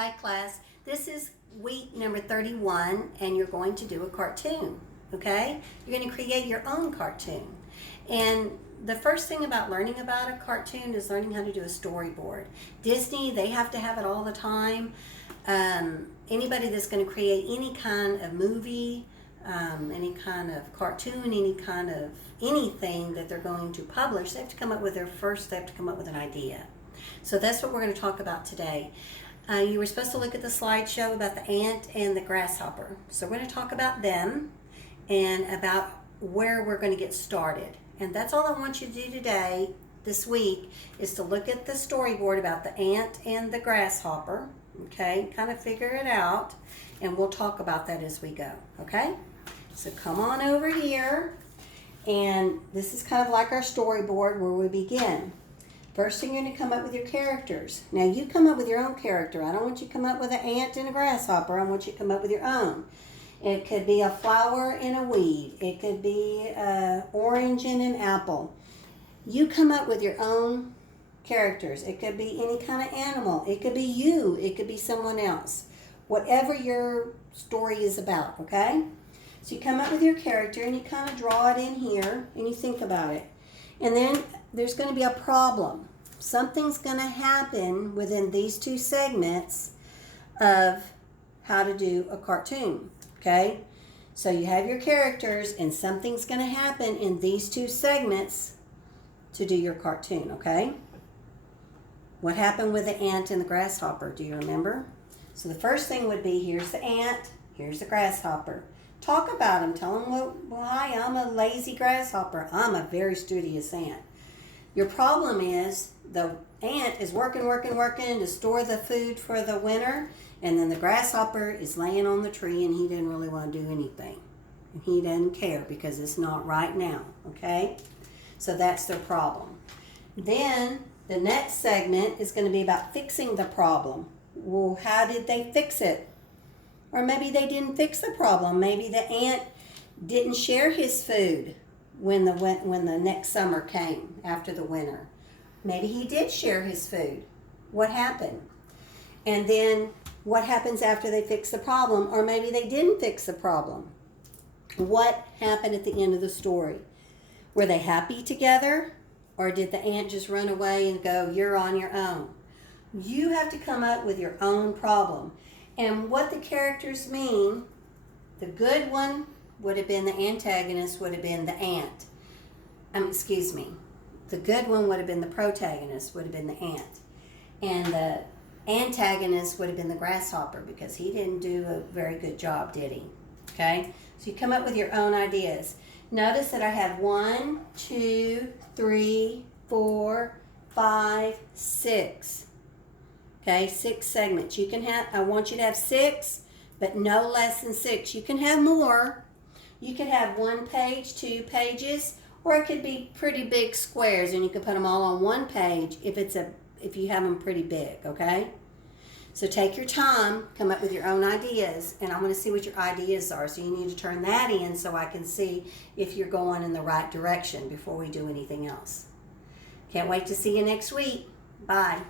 Hi class, this is week number 31 and you're going to do a cartoon, okay? You're going to create your own cartoon. And the first thing about learning about a cartoon is learning how to do a storyboard. Disney, they have to have it all the time. Anybody that's going to create any kind of movie, any kind of cartoon, any kind of anything that they're going to publish, they have to come up with they have to come up with an idea. So that's what we're going to talk about today. You were supposed to look at the slideshow about the ant and the grasshopper. So we're going to talk about them and about where we're going to get started. And that's all I want you to do today, this week, is to look at the storyboard about the ant and the grasshopper. Okay, kind of figure it out. And we'll talk about that as we go. Okay? So come on over here. And this is kind of like our storyboard where we begin. First thing, you're going to come up with your characters. Now, you come up with your own character. I don't want you to come up with an ant and a grasshopper. I want you to come up with your own. It could be a flower and a weed. It could be an orange and an apple. You come up with your own characters. It could be any kind of animal. It could be you. It could be someone else. Whatever your story is about, okay? So you come up with your character and you kind of draw it in here and you think about it. And then there's going to be a problem. Something's going to happen within these two segments of how to do a cartoon, okay? So you have your characters and something's going to happen in these two segments to do your cartoon, okay? What happened with the ant and the grasshopper, do you remember? So the first thing would be, here's the ant, here's the grasshopper. Talk about them. Tell them, well, hi, I'm a lazy grasshopper. I'm a very studious ant. Your problem is the ant is working to store the food for the winter, and then the grasshopper is laying on the tree and he didn't really want to do anything. And he doesn't care because it's not right now, okay? So that's their problem. Then the next segment is going to be about fixing the problem. Well, how did they fix it? Or maybe they didn't fix the problem. Maybe the ant didn't share his food when the next summer came after the winter. Maybe he did share his food. What happened? And then what happens after they fix the problem? Or maybe they didn't fix the problem. What happened at the end of the story? Were they happy together? Or did the ant just run away and go, you're on your own? You have to come up with your own problem. And what the characters mean, the good one would have been the antagonist, would have been the ant. The good one would have been the protagonist, would have been the ant. And the antagonist would have been the grasshopper because he didn't do a very good job, did he? Okay? So you come up with your own ideas. Notice that I have 1, 2, 3, 4, 5, 6. Okay, 6 segments. I want you to have 6, but no less than 6. You can have more. You could have 1 page, 2 pages, or it could be pretty big squares, and you could put them all on 1 page if you have them pretty big, okay? So take your time, come up with your own ideas, and I want to see what your ideas are. So you need to turn that in so I can see if you're going in the right direction before we do anything else. Can't wait to see you next week. Bye.